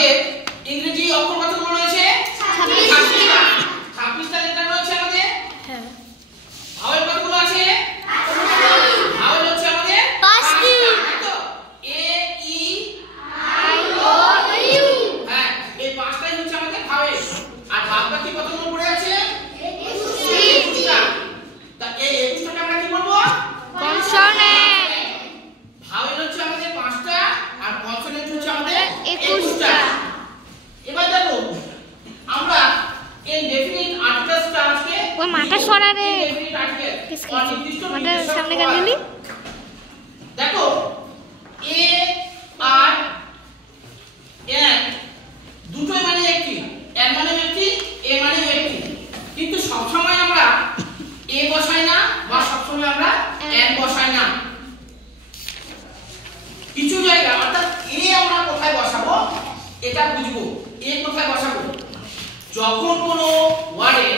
আমাদের ইংরেজি অক্ষর কতগুলো রয়েছে? 26টা। 26টা লেটার রয়েছে আমাদের। হ্যাঁ। ভাওয়েল কতগুলো আছে? ভাওয়েল হচ্ছে আমাদের 5টি। তো এ ই আই ও ইউ। হ্যাঁ, এই 5টাই হচ্ছে আমাদের ভাওয়েল। আর বাদবাকি কতগুলো পড়ে আছে? 21টা। তা এই 21টাকে আমরা কি বলবো? কনসোনেন্ট। ভাওয়েল হচ্ছে আমাদের 5টা আর কনসোনেন্ট হচ্ছে আমাদের 21টা। এবার দেখো আমরা ইনডেফিনিট আর্টিকেলসটা আজকে ও মাথা সরারে ইনডেফিনিট আর্টিকেল মাথা সামনে কেন দিলি? দেখো এ আর এন দুটোই মানে একটি, এন মানে একটি, এ মানে একটি, কিন্তু সবসময় আমরা এ বসাই না বা সবসময় আমরা এন বসাই না। কিছু জায়গা অর্থাৎ এ আমরা কোথায় বসাবো এটা বুঝবো। এ কোথায় বসাবো? যখন কোনো ওয়ার্ডে,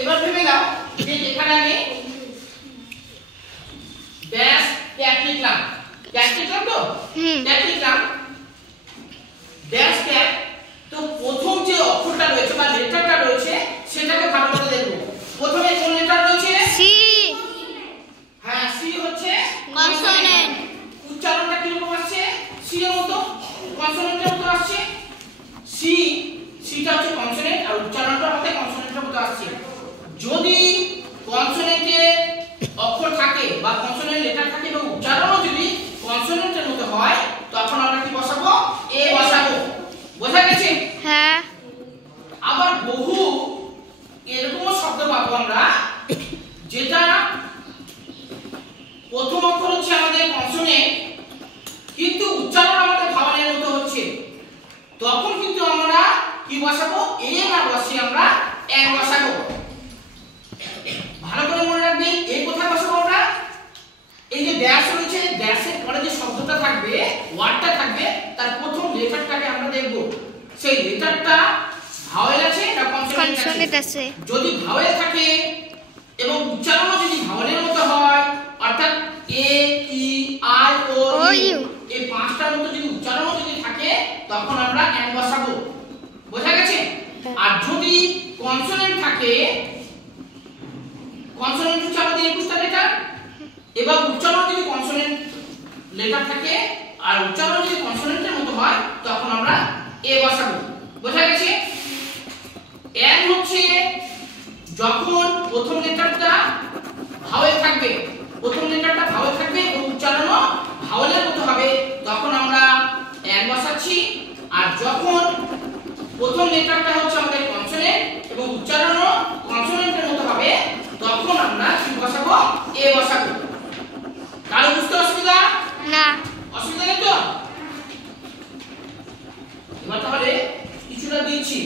এবার ভেবে নাও যে এখানে আমি ড্যাশ ক্যাট লিখলাম, ক্যাট লিখলাম তো ক্যাট লিখলাম ড্যাশ ক্যাট, তো প্রথম যে অক্ষরটা রয়েছে বা লেটারটা রয়েছে সেটাকে ভালো করে দেখবো। প্রথমে কোন লেটার রয়েছে? সি। হ্যাঁ, সি হচ্ছে কনসোনেন্ট। উচ্চারণটা কি রকম আসছে? সি এর মতো, কনসোনেন্টের মতো আসছে। সি, সিটা হচ্ছে কনসোনেন্ট আর উচ্চারণটা আমাদের কনসোনেন্টের মতো আসছে। যদি কনসোনেন্টে অক্ষর থাকে বা কনসোনেন্ট লেটার থাকে এবং উচ্চারণও যদি কনসোনেন্টের মতো হয় তখন আমরা কি বসাবো? এ বসাবো। বোঝা গেছে? হ্যাঁ। আবার বহু এরকম শব্দ পাবো আমরা যেটা প্রথম অক্ষর হচ্ছে আমাদের কনসোনেন্ট কিন্তু উচ্চারণ আমাদের ভাওয়ালের মতো হচ্ছে, তখন কিন্তু আমরা কি বসাবো? এ না বসিয়ে আমরা এন বসাবো। ভালো করে মনে রাখবেন এই কোথায় বসাবো আমরা? এই যে ড্যাশ রয়েছে, ড্যাশের পরে যে শব্দটা থাকবে, ওয়ার্ডটা থাকবে, তার প্রথম লেটারটাকে আমরা দেখব সেই লেটারটা ভাওয়েল আছে না কনসোনেন্ট আছে। যদি ভাওয়েল থাকে এবং উচ্চারণও যদি ভাওয়েলের মতো হয় অর্থাৎ এ ই আই ও ইউ এই 5টার মতো যদি উচ্চারণও যদি থাকে তখন আমরা এন বসাবো। বোঝা গেছে? আর যদি কনসোনেন্ট থাকে, কনসোনেন্ট হচ্ছে আমাদের 21টা লেটার, এবং উচ্চারণ যদি কনসোনেন্ট লেটার থাকে আর উচ্চারণ যদি কনসোনেন্টের মতো হয় তখন আমরা এ বসাবো। বোঝা গেছে? এন হচ্ছে যখন প্রথম লেটারটা ভাওয়েল থাকবে, প্রথম লেটারটা ভাওয়েল থাকবে এবং উচ্চারণও ভাওয়েলের মতো হবে তখন আমরা এন বসাচ্ছি। আর যখন প্রথম লেটারটা হচ্ছে আমাদের কনসোনেন্ট এবং উচ্চারণও কনসোনেন্টের মতো হবে তখন আমরা কি বসাবো? এ বসাবো। কারো বুঝতে অসুবিধা? না। অসুবিধা নেই তো? এবার তাহলে কিছুটা দিচ্ছি।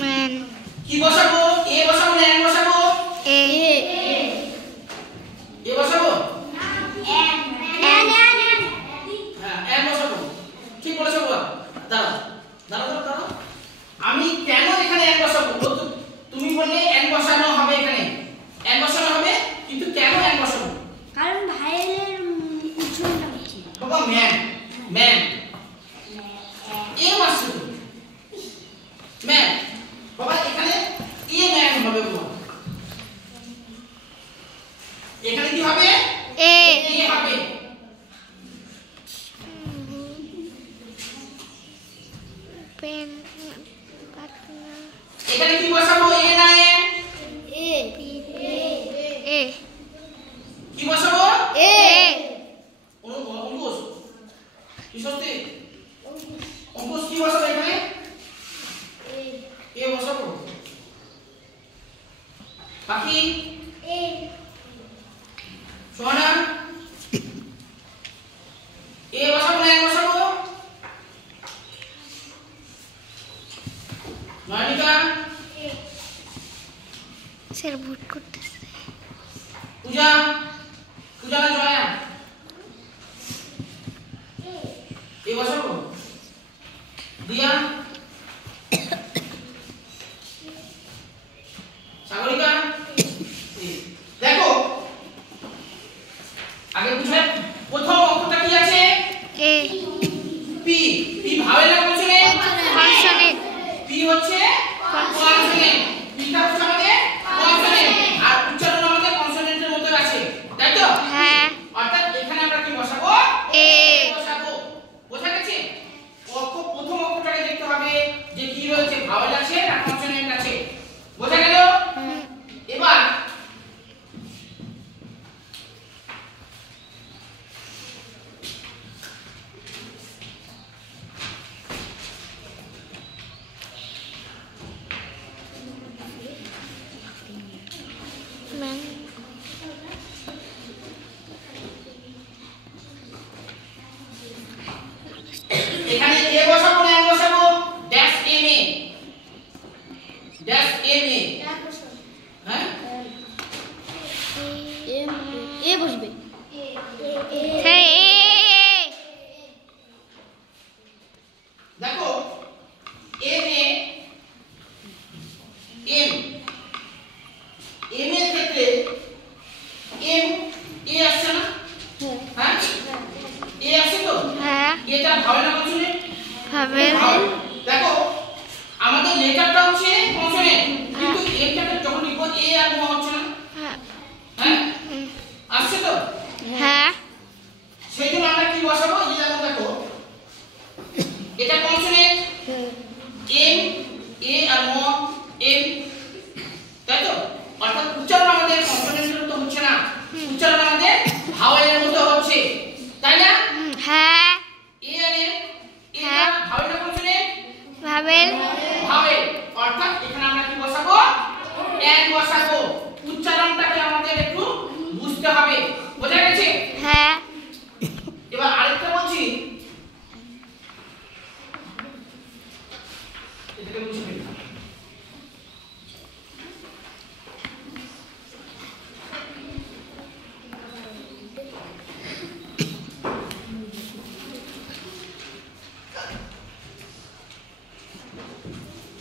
ম্যান। কি বসাবো? এ বসাবো না এন বসাবো? এ। এ বসাবো? এন। হ্যাঁ, এন বসাবো। ঠিক বলেছো বাবা। দাঁড়াও দাঁড়াও দাঁড়াও, আমি কেন এখানে এন বসাবো? তুমি বললে এন বসানো হবে, এখানে এন বসানো হবে, কিন্তু কেন এন বসাবো? কারণ ভাইলের উচ্চারণটা হচ্ছে বাবা ম্যান, ম্যান এ বসাবো ম্যান। বাবা এখানে এ ম্যান হবে বাবা, এখানে কি হবে? এ। এ হবে। পেন। এখানে কি বসাবো? এ না এন? এ। এ। কি বসাবো? এ। অঙ্কুশ কি সত্যি? অঙ্কুশ কি বসাবো এখানে? এ বসাবো। বাকি এ। সোনা এ বসাবো না এন বসাবো? নয়নিকা স্যার ভোট করতেছে। পূজা, পূজা না জয়া? এ বসাবো। দিয়া, সাগরিকা কনসোনেন্ট, পিটা হচ্ছে আমাদের কনসোনেন্ট আর উচ্চারণ আমাদের কনসোনেন্টের মধ্যে আছে, তাই তো? হ্যাঁ। অর্থাৎ এখানে আমরা কি বসাবো? এ বসাবো। বোঝা গেছে? প্রথম অক্ষরটাকে দেখতে হবে যে কি রয়েছে, ভাওয়েল আছে না কনসোনেন্ট আছে। বোঝা গেল? এবার এখানে এ বসাবো না এন বসাবো? Dash M A, dash M A, হ্যাঁ এ বসবে। সেই দেখো এম এ, এম এম এর ক্ষেত্রে এম এ আসছে না? হ্যাঁ এ আসছে তো? হ্যাঁ এটা ভাওয়েল না কনসোনেন্ট? ভাবেল ভাওয়েল। দেখো আমাদের লেটারটা হচ্ছে কনসোনেন্ট, কিন্তু এমটাকে যখন লিখবো এ আর ম হচ্ছে না, হ্যাঁ আসছে তো? হ্যাঁ সেই জন্য আমরা কি বসাবো? এই যেমন দেখো এটা কনসোনেন্ট, এম এ আর ম এম, তাই তো? অর্থাৎ উচ্চারণ আমাদের কনসোনেন্টের মতো হচ্ছে না, উচ্চারণ আমাদের ভাওয়েলের মতো হচ্ছে, তাই না? হ্যাঁ এ আর এম, এটা হ্যাঁ। ভাওয়েল না কনসোনেন্ট? ভাবেল ভাওয়েল। অর্থাৎ এখানে আমরা কি বসাবো? এন বসাবো। উচ্চারণটাকে আমাদের একটু বুঝতে হবে। বোঝা গেছে? হ্যাঁ এবার আরেকটা বলছি, এটাকে মুছে ফেলি।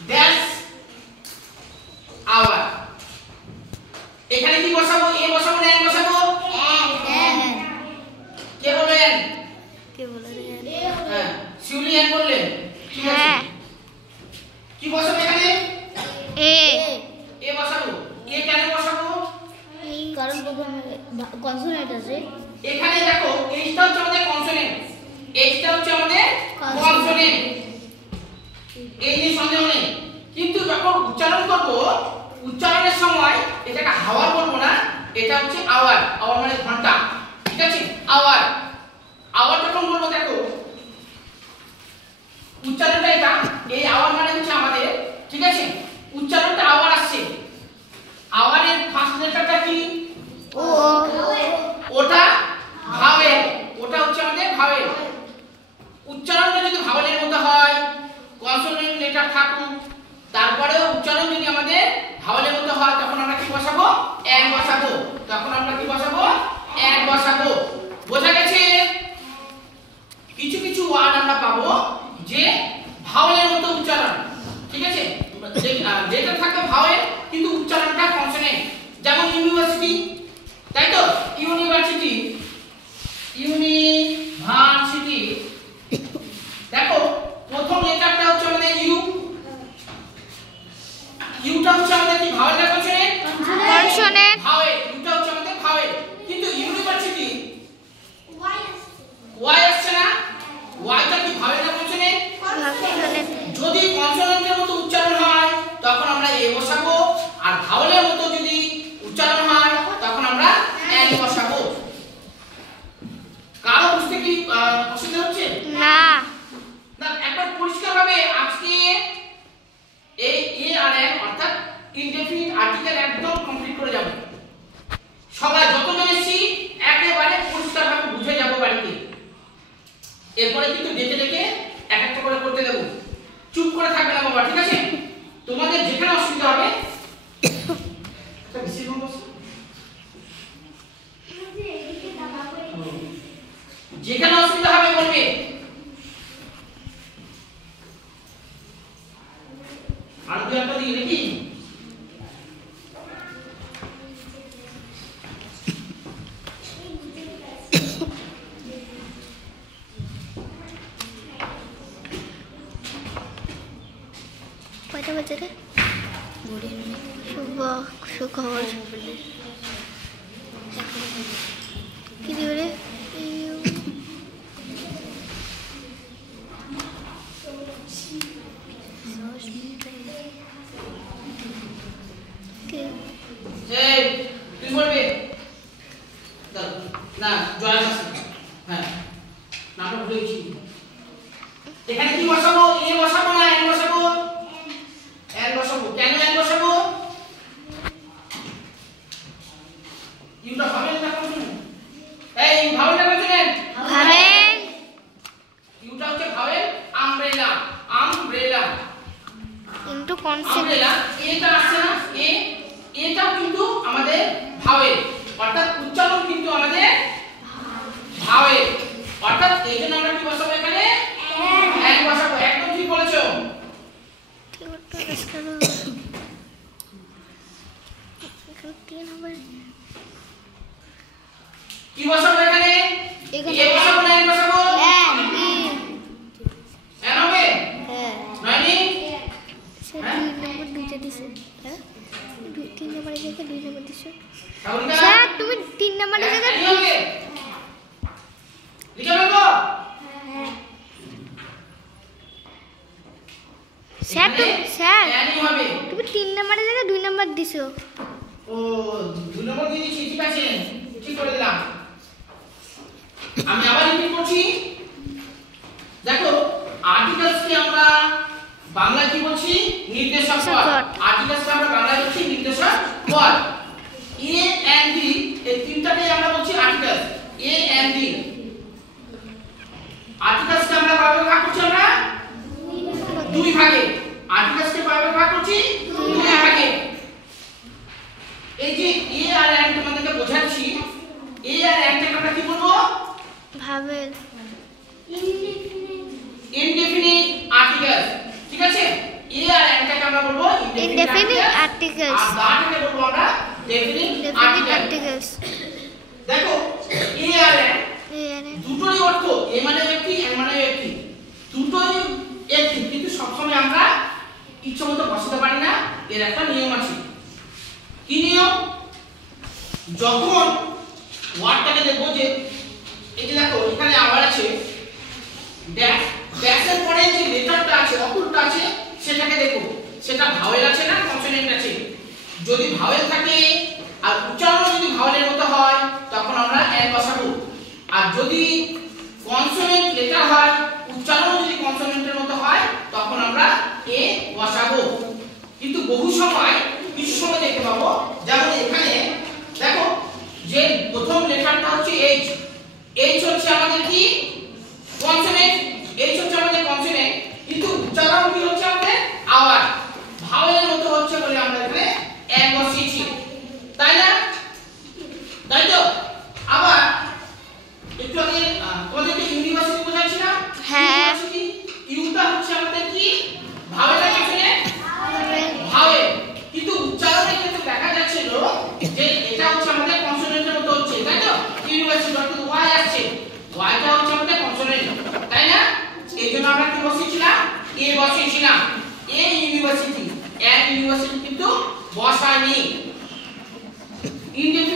Dash our. এখানে কি বসাবো? এ বসাবো না এন বসাবো? কে বললেন? কে বলে হ্যাঁ শিউলি এন বললেন, ঠিক আছে। হ্যাঁ কি বসাবো এখানে? এ এ বসাবো। এ কেন বসাবো? কারণ প্রথমে কনসোনেন্ট আছে। এখানে দেখো এইটা হচ্ছে আমাদের কনসোনেন্ট, এইটা হচ্ছে আমাদের কনসোনেন্ট, এই নিয়ে সন্দেহ নেই। কিন্তু যখন উচ্চারণ করব, উচ্চারণের সময় এটাকে হাওয়ার বলবো না, এটা হচ্ছে আওয়ার। আওয়ার মানে ঘন্টা, ঠিক আছে? আওয়ার, আওয়ার যখন বলবো দেখো উচ্চারণটা এটা, এই আওয়ার মানে হচ্ছে আমাদের, ঠিক আছে? উচ্চারণটা আওয়ার আসছে, আওয়ারের ফার্স্ট লেটারটা কি? ও ওটা ভাওয়েল, ওটা হচ্ছে আমাদের ভাওয়েল। উচ্চারণটা যদি ভাওয়েলের মতো হয়, কনসোনেন্ট লেটার থাকুক, তারপরেও উচ্চারণ যদি আমাদের ভাওয়েলের মতো হয়, তখন আমরা কি বসাবো? এন বসাবো। তখন আমরা কি বসাবো? এন বসাবো। বোঝা গেছে? কিছু কিছু ওয়ার্ড আমরা পাবো যে ভাওয়েলের মতো উচ্চারণ, ঠিক আছে? যেটা থাকবে ভাওয়েল কিন্তু উচ্চারণটা কনসোনেন্ট, যেমন ইউনিভার্সিটি, তাই তো? University, university. দেখো প্রথম লেটারটা হচ্ছে আমাদের ইউ, ইউটা হচ্ছে আমাদের কি ভাওয়েল না কনসোনেন্ট? Consonant vowel. ইউটা হচ্ছে আমাদের ভাওয়েল, কিন্তু ইউনিভার্সিটি ওয়াই আসছে না? ওয়াইটা কি ভাওয়েল না কনসোনেন্ট? কনসোনেন্ট যদি কনসোনেন্টের মতো উচ্চারণ হয় তখন আমরা এ বসাবো, আর ভাওয়েলের মতো যদি উচ্চারণ হয় তখন আমরা এন বসাবো। কারো বুঝতে কি অসুবিধা হচ্ছে? না না, একবার পরিষ্কারভাবে আজকে এই এ আর এন অর্থাৎ ইনডেফিনিট আর্টিকেল একদম কমপ্লিট করে যাব। সবাই যতজন এসেছি একেবারে পরিষ্কারভাবে বুঝে যাব বাড়িতে। এরপরে কিন্তু দেখে দেখে এক একটা করে করতে দেব, চুপ করে থাকবে না বাবা, ঠিক আছে? তোমাদের যেখানে অসুবিধা হবে যেখানে অসুবিধা হবে বলবে। আর দু একটা দিকে নাকি কয়টা বাজে রে? শুভ সুখবর কি দিবে এই তুই বলবি না জয় আছে হ্যাঁ নামটা ভুলে গেছি এখানে কি বসাবো এ বসাবো না এন বসাবো এন বসাবো কেন এন বসাবো ইউটা ভাবেন না কোন এই ভাবেন না কোন ভাবেন ইউটা হচ্ছে ভাবেন umbrella umbrella into concept umbrella এটা আছে না এটাও কিন্তু আমাদের ভাবেল অর্থাৎ উচ্চারণ কিন্তু আমাদের ভাবেল অর্থাৎ এই জন্য আমরা কি বসাবো এখানে এন বসাবো একদম ঠিক বলেছো কি বসাবো এখানে এ বসাবো না এন বসাবো এন হবে নয়নি দুইটা দিছে হ্যাঁ 3 নম্বরের জায়গায় 2 নম্বর দিছে সাউরিকা স্যার তুমি 3 নম্বরের জায়গায় কি হবে লিখে ফেলবো স্যার এনই হবে তুমি 3 নম্বরের জায়গায় 2 নম্বর দিছো ও 2 নম্বর দিয়ে দিয়েছি ঠিক আছে ঠিক করে দিলাম আমি আবার রিপিট করছি দেখো আর্টিকেলস কে আমরা বাংলায় কি বলছি নির্দেশক পদ আর্টিকেলস কে আমরা বাংলায় বলছি নির্দেশক পদ এ এন্ড ডি এই তিনটাকে আমরা বলছি articles a and the articles কে আমরা কয় ভাগ করছি আমরা দুই ভাগে আর্টিকেলস কে কয় ভাগ করছি দুই ভাগে এই যে এ আর এন্ড তোমাদেরকে বোঝাচ্ছি এ আর এন্ডটাকে আমরা কি বলবো ভাবেন ইনডেফিনিট আর্টিকেলস ঠিক আছে এ আর এন্ডটাকে আমরা বলবো ইনডেফিনিট আর্টিকেলস আর দাটাকে বলবো আমরা ডেফিনিট আর্টিকেলস দেখো এ আর এন্ড দুটোরই অর্থ এ মানে ব্যক্তি এন মানে ব্যক্তি দুটোই একই কিন্তু সবসময় আমরা ইচ্ছামতো বসাতে পারি না এর একটা নিয়ম আছে কি নিয়ম যখন ওয়ার্ডটাকে দেখবো যে এই যে দেখো এখানে আবার আছে ড্যাশ ড্যাশের পরে যে লেটারটা আছে অক্ষরটা আছে সেটাকে দেখো সেটা ভাওয়েল আছে না কনসোনেন্ট আছে যদি ভাওয়েল থাকে আর উচ্চারণ যদি ভাওয়েলের মতো হয় তখন আমরা এন বসাবো আর যদি কনসোনেন্ট লেটার হয় উচ্চারণ যদি কনসোনেন্টের মতো হয় তখন আমরা এ বসাবো কিন্তু বহু সময় কিছু সময় দেখতে পাবো যেমন এখানে দেখো যে প্রথম লেটারটা হচ্ছে এইচ এইচ হচ্ছে আমাদের কি কনসোনেন্ট এইচ হচ্ছে আমাদের কনসোনেন্ট কিন্তু উচ্চারণ কি হচ্ছে আমাদের আওয়াজ ভাওয়েলের মতো হচ্ছে বলে আমরা এখানে এন বসিয়েছি তাই না তাই তো আবার একটু আগে তোমাদেরকে ইউনিভার্সিটি বোঝাচ্ছিলাম হ্যাঁ ইউটা হচ্ছে আমাদের কি ভাওয়েল কনসোনেন্ট ভাওয়েল কিন্তু উচ্চারণে কিন্তু দেখা যাচ্ছিল যে এটা হচ্ছে আমাদের কনসোনেন্টের মতো হচ্ছে তাই তো ইউনিভার্সিটি অর্থাৎ ওয়াই আসছে ওয়াইটা হচ্ছে আমাদের কনসোনেন্ট তাই না এইজন্য আমরা কি বসিয়েছিলাম এ বসিয়েছিলাম এ ইউনিভার্সিটি এন ইউনিভার্সিটি কিন্তু বসায়নি ইনডেফিনিট